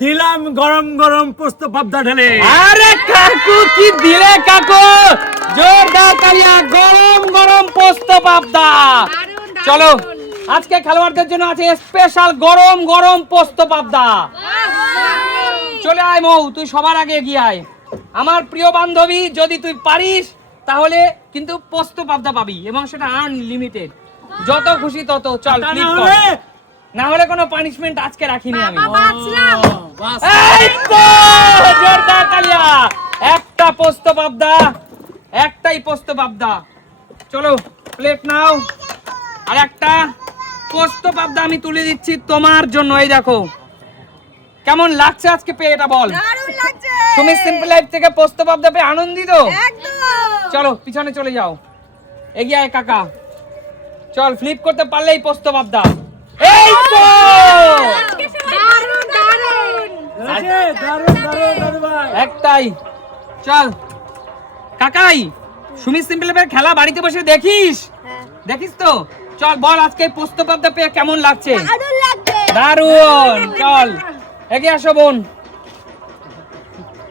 দিলাম গরম গরম পোস্ত পাবদা ঢেলে। আরে কাকু কি দিলে কাকু, জোরদার তালিয়া, গরম গরম পোস্ত পাবদা। চলো আজকে খেলোয়াড়দের জন্য আছে স্পেশাল গরম গরম পোস্ত পাবদা। চলে আয় মৌ, তুই সবার আগে এগিয়ে আয়। আমার প্রিয় বান্ধবী, যদি তুই পারিস তাহলে কিন্তু পোস্ত পাবদা পাবি এবং সেটা আনলিমিটেড, যত খুশি তত। চল ফ্লিপ কর, না হলে কোনো পানিশমেন্ট আজকে রাখিনি আমি। এই তো জোরদার তালিয়া, একটা পোস্ত পাবদা, একটাই পোস্ত পাবদা। চলো প্লেট নাও, আর একটা পোস্ত পাবদা আমি তুলে দিচ্ছি তোমার জন্য। এই দেখো কেমন লাগছে আজকে পেয়ে, এটা বল। দারুণ লাগছে। তুমি সিম্পল লাইফ থেকে পোস্ত পাবদা পেয়ে আনন্দিত? একদম। চলো পিছনে চলে যাও, এগিয়ে আয় কাকা। চল ফ্লিপ করতে পারলেই পোস্ত পাবদা। এই তো দারুণ দারুণ। দারুণ দারুণ দাদু ভাই। একটাই। চল কাকাই, সুমি সিম্পল লাইফের খেলা বাড়িতে বসে দেখিস? দেখিস তো? চল বল আজকে পোস্ত পাবদা পেয়ে কেমন লাগছে? দারুণ লাগছে। দারুণ। চল এগিয়ে আসো বোন,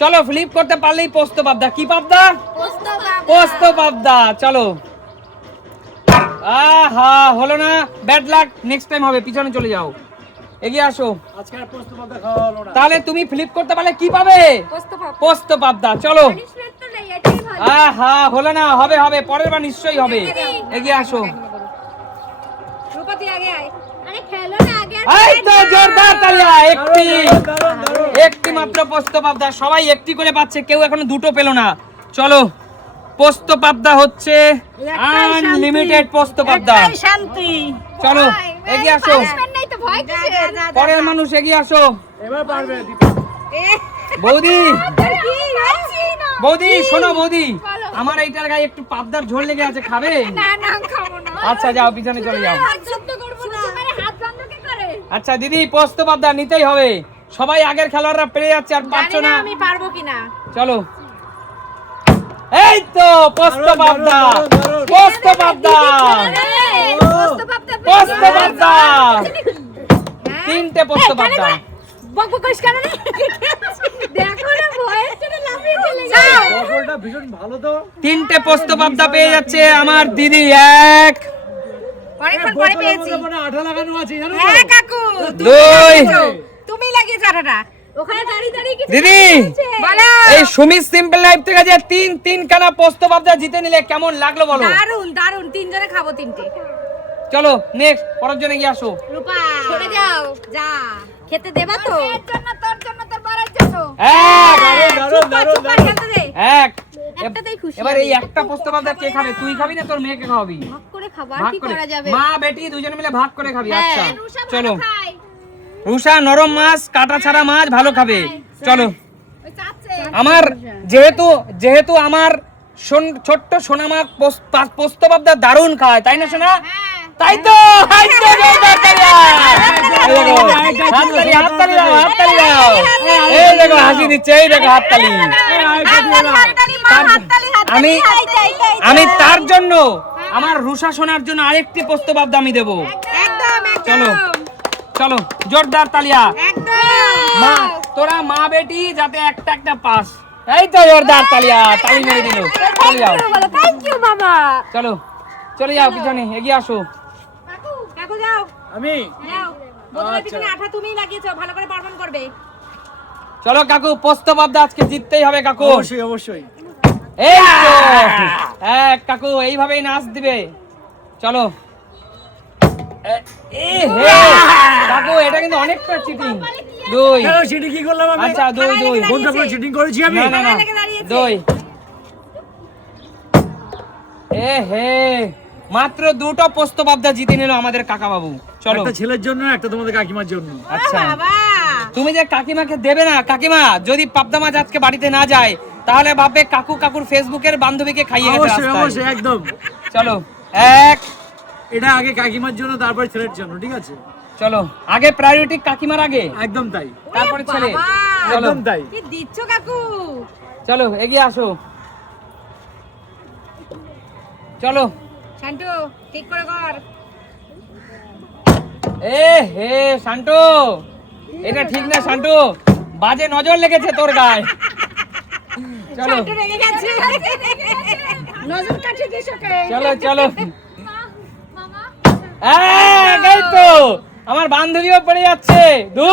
চলো ফ্লিপ করতে পারলেই পোস্ত পাবদা। কি পাবদা? পোস্ত পাবদা। চলো। আহা হলো না, ব্যাড লাক, নেক্সট টাইম হবে। পিছনে চলে যাও, এগিয়ে আসো। আজকে আর পোস্ত পাবদা খাওয়া হলো না। তাহলে তুমি ফ্লিপ করতে পারলে কি পাবে? পোস্ত পাবদা। চলো। আহা হলো না, হবে হবে, পরের বার নিশ্চয়ই হবে। এগিয়ে আসো। রূপতি আগে আয়। আরে খেলো না আগে। এই তো জোরদার তালিয়া, একটি দারুণ দারুণ। একটি মাত্র পোস্ত পাবদা, সবাই একটি করে পাচ্ছে, কেউ এখনো দুটো পেলো না। চলো পোস্ত পাবদা হচ্ছে আনলিমিটেড পোস্ত পাবদা। শান্তি। চলো এগিয়ে আসো, পানিশমেন্ট নাই তো, ভয় কিসের? পরের মানুষ এগিয়ে আসো। এবার পারবে দিতে। বৌদি, কি যাচ্ছি না। বৌদি শোনো বৌদি, আমার এইটার গায়ে একটু পাবদার ঝোল লেগে আছে, খাবে? না না খাবো না। আচ্ছা যাও পিছনে চলে যাও। হাত শব্দ করব না। মানে হাত বন্ধ কে করে? আচ্ছা দিদি, পোস্ত পাবদা নিতেই হবে, সবাই আগের খেলোয়াড়রা পেরে যাচ্ছে আর পারছো জানি না না। আমি পারবো কিনা। চলো। এই তো পোস্ত পাবদা, দারুণ, দারুণ। পোস্ত পাবদা, পোস্ত পাবদা, তিনটে পোস্ত পাবদা। বক বক করিস কেন রে? দেখো না ভয়ের চলে লাফিয়ে চলে যাও। ফসলটা ভীষণ ভালো তো। তিনটে পোস্ত পাবদা পেয়ে যাচ্ছে আমার দিদি। এক, অনেকক্ষণ পরে পেয়েছি। মানে আঠা লাগানো আছে জানো তো? হ্যাঁ কাকু, দুই। তুমি লাগিয়েছো আঠাটা। ওখানে দাঁড়িয়ে দাঁড়িয়ে কিছু দিদি বলো। এই সুমি সিম্পল লাইফ থেকে যে তিন কানা পোস্ত পাবদা জিতে নিলে কেমন লাগলো বলো? দারুন দারুন, তিনজনে খাবো তিনটে। চলো নেক্সট, পরের জন্য গিয়ে আসো। রূপা সরে যাও, যা খেতে দেবা তো? এর জন্য তোর জন্য তোর বাড়ার জন্য। এক, দারুণ দারুণ দারুণ। খেতে দে। এক। একটাতেই খুশি এবার এই আমি। একটা পোস্ত পাবদা কে খাবে? তুই খাবি না তোর মেয়েকে খাওয়াবি? ভাগ করে খাবার ভাগ কি করে, করা যাবে? মা বেটি দুজনে মিলে ভাগ করে খাবি। হ্যাঁ, আচ্ছা রুষা ভালো চলো। খায়। রুষা নরম মাছ, কাটা ছাড়া মাছ ভালো খাবে। চলো। ওই চাচ্ছে। আমার যেহেতু আমার ছোট্ট সোনামা পোস্ত পাবদা দারুণ খায়, তাই না সোনা? তাই তো, এই তো জোরদার তালিয়া। এই দেখো, হাততালি, হাততালি দাও, হাততালি দাও। এই দেখো হাসি দিচ্ছে, এই দেখো হাততালি। হাততালি মা, হাততালি, হাততালি। আমি তার জন্য, আমার রুষা সোনার জন্য আরেকটি পোস্ত পাবদা আমি দেবো। একদম চলো একদম চলো, জোরদার তালিয়া। একদম। মা তোরা মা বেটি যাতে একটা একটা পাস। এই তো জোরদার তালিয়া, তালি মেরে দিল। চলে যাও, থ্যাংক ইউ বাবা। চলো চলে যাও, পিছনে এগিয়ে আসো। কাকু কাকু যাও আমি যাও। বদলের আচ্ছা। পিছনে আঠা তুমিই লাগিয়েছো, ভালো করে পারফর্ম করবে। চলো কাকু, পোস্ত পাবদা আজকে জিততেই হবে কাকু। অবশ্যই অবশ্যই। এই তো এক কাকু, এইভাবেই নাচ দিবে। চলো। এ হে কাকু, এটা কিন্তু অনেকটা চিটিং। দুই। কেন চিটিং কি করলাম আমি? আচ্ছা দুই দুই। বন্ধু কোনো চিটিং করেছি আমি? না না না, লেগে দাঁড়িয়েছে। দুই। এ হে মাত্র দুটো পোস্ত পাবদা জিতে নিল আমাদের কাকা বাবু। চলো। একটা ছেলের জন্য, একটা তোমাদের কাকিমার জন্য। আচ্ছা বাবা তুমি যে কাকিমাকে দেবে না, কাকিমা যদি পাবদা মাছ আজকে বাড়িতে না যায় তাহলে ভাববে কাকুর ফেসবুকের বান্ধবীকে খাইয়ে গেছে অবশ্যই রাস্তায়। অবশ্যই একদম। চলো এক। এটা আগে কাকিমার জন্য, তারপর ছেলের জন্য, ঠিক আছে? চলো আগে প্রায়োরিটি কাকিমার আগে, একদম তাই, তারপরে ছেলে। বাবা। চলো একদম তাই। কি দিচ্ছ কাকু? চলো এগিয়ে আসো। চলো। শান্টু ঠিক করে কর। এ হে শান্টু, এটা ঠিক না শান্টু। বাজে নজর লেগেছে তোর গায়ে। চলো শান্তু রেগে গেছে। নজর কাটিয়ে দিস ওকে। চলো চলো। মামা এই তো আমার বান্ধবীও পড়ে যাচ্ছে। 2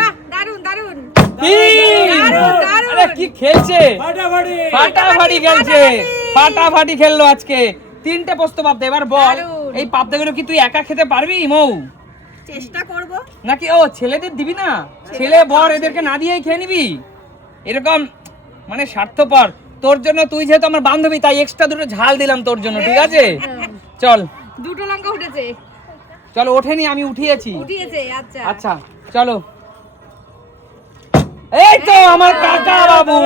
বাহ দারুন দারুন। 3 দারুণ, দারুণ। আরে কি খেলছে, ফাটাফাটি ফাটাফাটি খেলছে, ফাটাফাটি খেললো আজকে। 3টে পোস্ত পাবদা। এবার বল দারুণ। এই পাবদাগুলো কি তুই একা খেতে পারবি মৌ, চেষ্টা করব। নাকি ও ছেলেদের দিবি না? ছেলে বর এদেরকে না দিয়েই খেয়ে নিবি? এরকম মানে স্বার্থপর। তোর জন্য, তুই যেহেতু আমার বান্ধবী তাই এক্সট্রা 2টো ঝাল দিলাম তোর জন্য, ঠিক আছে? চল দুটো লঙ্কা উঠেছে। চলো, ওঠেনি, আমি উঠিয়েছি। উঠিয়েছে আচ্ছা। আচ্ছা চলো। এই তো আমার কাকা বাবু।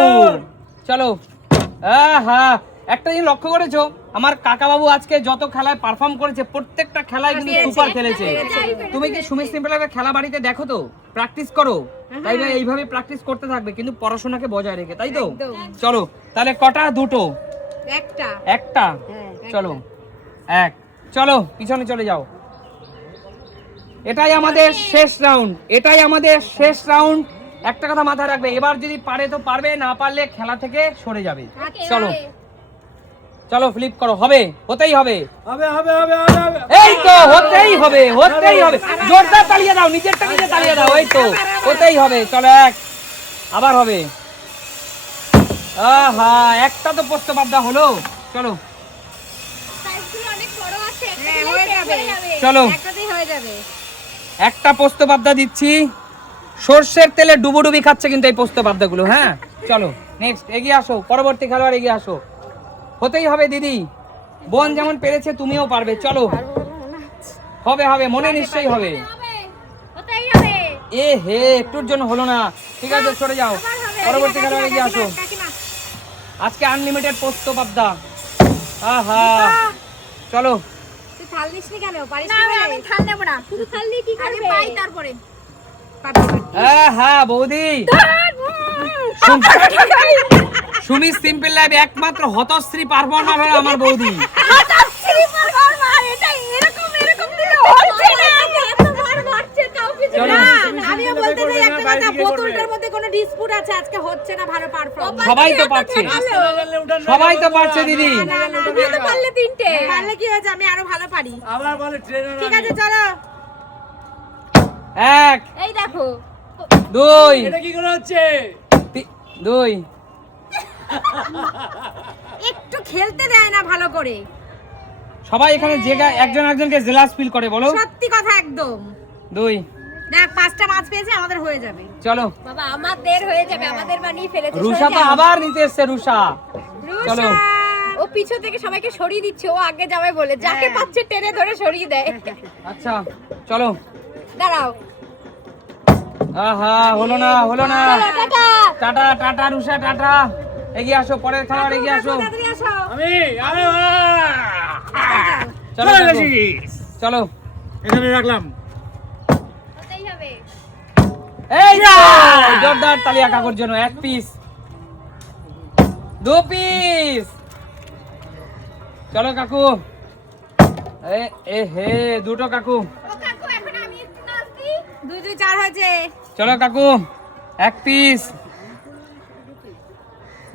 চলো। হ্যাঁ, একটা জিনিস লক্ষ্য করেছো, আমার কাকা বাবু আজকে যত খেলায় পারফর্ম করেছে প্রত্যেকটা খেলায় কিন্তু পেরেছে, সুপার খেলেছে। পেরেছে। তুমি কি সুমি সিম্পলের খেলা বাড়িতে দেখো তো, প্র্যাকটিস করো, তাই না? এইভাবে প্র্যাকটিস করতে থাকবে কিন্তু পড়াশোনাকে বজায় রেখে, তাই তো? একদম। চলো তাহলে কটা? 2টো? একটা। একটা? হ্যাঁ, চলো 1। চলো পিছনে চলে যাও। এটাই আমাদের শেষ রাউন্ড, এটাই আমাদের শেষ রাউন্ড। একটা কথা মাথায় রাখবে, এবার যদি পারে তো পারবে, না পারলে খেলা থেকে সরে যাবে। চলো চলো ফ্লিপ করো। হবে, হতেই হবে। হবে হবে হবে হবে হবে। এই তো হতেই হবে, হতেই হবে। জোরদার তালিয়ে দাও, নিজেরটা নিজে তালিয়ে দাও। এই তো হতেই হবে। চলো 1, আবার হবে। আহা, একটা তো পোস্ত পাবদা হলো। চলো সাইজগুলো অনেক বড় আছে। হয়ে যাবে। চলো। একটাতেই হয়ে যাবে। একটা পোস্ত পাবদা দিচ্ছি। সর্ষের তেলে ডুবুডুবি খাচ্ছে কিন্তু এই পোস্ত পাবদাগুলো। হ্যাঁ চলো নেক্সট, এগিয়ে আসো। পরবর্তী খেলোয়াড় এগিয়ে আসো। হতেই হবে দিদি, বোন যেমন পেরেছে তুমিও পারবে। চলো হবে হবে, মনে নিশ্চয়ই হবে। হতেই হবে। এ হে, একটুর জন্য হলো না। ঠিক আছে সরে যাও। পরবর্তী খেলোয়াড় এগিয়ে আসো। কাকিমা। আজকে আনলিমিটেড পোস্ত পাবদা। আহা চলো। তুই থাল নিসনি কেন? পারিস না? আমি থাল নেব না। শুধু থাল দিয়ে কি করবে? আগে পাই তারপরে। হ্যাঁ বৌদি, সুমি সিম্পল লাইফ একমাত্র হতশ্রী পারফর্মার হলো আমার বৌদি। আমিও বলতে চাই একটা কথা, বোতলটার মধ্যে কোনো ডিসপুট আছে, আজকে হচ্ছে না ভালো পারফর্ম। সবাই তো পারছে, সবাই তো পারছে দিদি। তুমি তো পারলে 3টে। পারলে কি হয়েছে? আমি আরো ভালো পারি। আবার বলে ট্রেনার। ঠিক আছে চলো। 1 এই দেখো 2 এটা কি করে হচ্ছে? 2 একটু খেলতে দেয় না ভালো করে। সবাই এখানে যে একজন একজনকে জেলাস ফিল করে, বলো। সত্যি কথা একদম। 2 দেখ 5টা মাছ পেয়েছে, আমাদের হয়ে যাবে। চলো। বাবা আমাদের হয়ে যাবে, আমাদের বানিয়ে ফেলেছে। রুষা তো আবার নিতে এসছে। রুষা চলো। ও পিছন থেকে সবাইকে সরিয়ে দিচ্ছে, ও আগে যাবে বলে। যাকে পাচ্ছে টেনে ধরে সরিয়ে দেয়। আচ্ছা চলো। দাঁড়াও। আহা, হলো না, হলো না। Tata. Tata tata Rusha, tata. এগিয়ে আসো, পরের খেলোয়াড় এগিয়ে আসো। তাড়াতাড়ি আসো। আমি আরে চলো চলে কাকু। গেছি। চলো এখানে রাখলাম। হতেই হবে। এই তো জোরদার তালিয়া কাকুর জন্য। 1 পিস, 2 পিস। চলো কাকু। এ হে, 2টো কাকু। ও কাকু এখন আমি একটু নাচ দিই। 2 2 4 হয়েছে। চলো কাকু 1 পিস,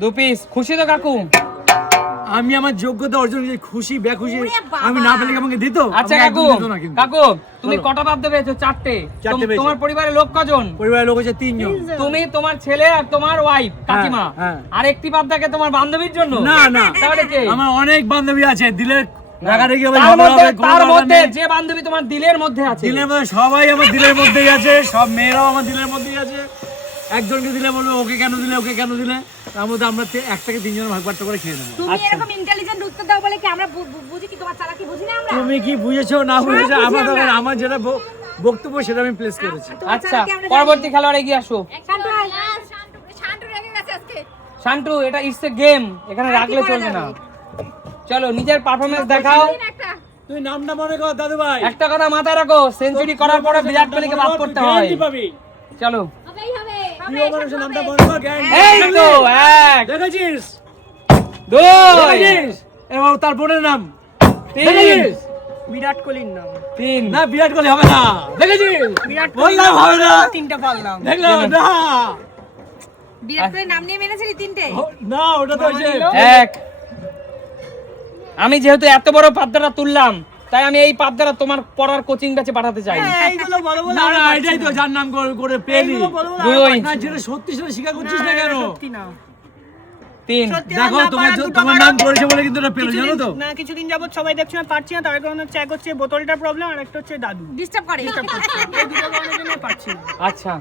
2 পিস। খুশি তো কাকু? আমি আমার যোগ্যতা অর্জন করেছি, খুশি বেখুশি ওরে বাবা। আমি না পেলে কি আমাকে দিত? আচ্ছা আমাকে কাকু, একদম দিত না কিন্তু। কাকু তুমি বলো। কটা পাবদা পেয়েছো? 4টে। চারটে পেয়েছি। তোমার পরিবারের লোক কজন? পরিবারের লোক হচ্ছে 3 জন। তুমি, তোমার ছেলে আর তোমার ওয়াইফ কাকিমা। হ্যাঁ। আর একটি পাবদাকে তোমার বান্ধবীর জন্য? না না, তাহলে কে? আমার অনেক বান্ধবী আছে। দিলের রাগারাগি হবে, তার ঝগড়া মধ্যে, হবে, কোনো তার ব্যাপার মধ্যে নেই। যে বান্ধবী তোমার দিলের মধ্যে আছে, দিলের মধ্যে সবাই আমার দিলের মধ্যেই আছে। সব মেয়েরাও আমার দিলের মধ্যেই আছে। একজনকে দিলে বলবে ওকে কেন দিলে, ওকে কেন দিলে। তার মধ্যে আমরা 1 থেকে 3 জন ভাগ বাট্টা করে খেয়ে নেবো। তুমি এরকম ইন্টেলিজেন্ট উত্তর দাও বলে কি আমরা বুঝি কি? তোমার চালাকি বুঝি না আমরা? তুমি কি বুঝেছো না বুঝেছো বুঝি আমার আমরা। আমার যেটা বক্তব্য সেটা আমি প্লেস করেছি। তোমার আচ্ছা চালাকি আমরা জানি। পরবর্তী খেলোয়াড় এগিয়ে আসো। শান্তু শান্তু রেগে গেছে আজকে। শান্তু, এটা ইটস এ গেম, এখানে রাখলে করা চলবে না। যাবে? চলো নিজের পারফরম্যান্স দেখাও। একটা তুই নামটা মনে কর দাদু ভাই। একটা কথা মাথায় রাখো, সেঞ্চুরি করার পরে বিরাট কোহলিকে বাদ করতে হয়। গ্যারান্টি পাবি। চলো হবেই হবে। প্রিয় মানুষের নামটা মনে কর, গ্যারান্টি। এই তো 1 দেখেছিস? 2 দেখেছিস? এবং তার বোনের নাম 3 দেখেছিস? বিরাট কোহলির নাম 3 না বিরাট কোহলি হবে না, দেখেছিস বিরাট বললাম হবে না, তিনটা পারলাম। দেখলাম না বিরাট কোহলির নাম নিয়ে মেনেছিলি তিনটে? না ওটা তো হচ্ছে 1 আমি যেহেতু এত বড় পাবদাটা তুললাম তাই আমি এই পাবদাটা তোমার পড়ার কোচিং ব্যাচে পাঠাতে চাই এইগুলো বলো বলে না আরো না পারছি এটাই তো না। যার নাম করে পেলি এইগুলো বলো বলে আরো 2 না যেটা সত্যি সেটা স্বীকার করছিস না কেন? সত্যি না। 3 সত্যি দেখো না, তোমার পারার দুটো তোমার পারো। নাম করেছে বলে কিন্তু এটা পেলো, জানো তো? না কিছুদিন যাবত সবাই দেখছো না পারছি না, তার কারণ হচ্ছে এক হচ্ছে বোতলটার প্রবলেম আর একটা হচ্ছে দাদু ডিস্টার্ব করে। এই দুটো কারণের জন্য পারছি না। আচ্ছা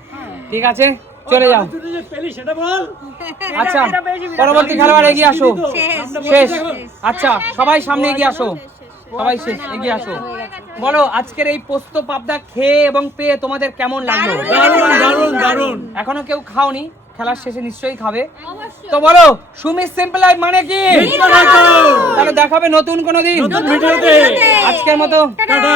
ঠিক আছে চলে যাও তুই যে পেলি সেটা বল। আচ্ছা এটা পেয়েছি, বিরাট পরবর্তী খেলোয়াড় এগিয়ে আসো শেষ। শেষ আচ্ছা সবাই সামনে এগিয়ে আসো সবাই শেষ এগিয়ে আসো বলো আজকের এই পোস্ত পাবদা খেয়ে এবং পেয়ে তোমাদের কেমন লাগলো দারুণ দারুণ দারুণ। এখনো কেউ খাওনি খেলার শেষে নিশ্চয়ই খাবে তো বলো সুমিত সিম্পল লাইফ মানে কি বিশ্বনাথ। তাহলে দেখাবে নতুন কোনো দিন নতুন ভিডিওতে। আজকের মতো টাটা।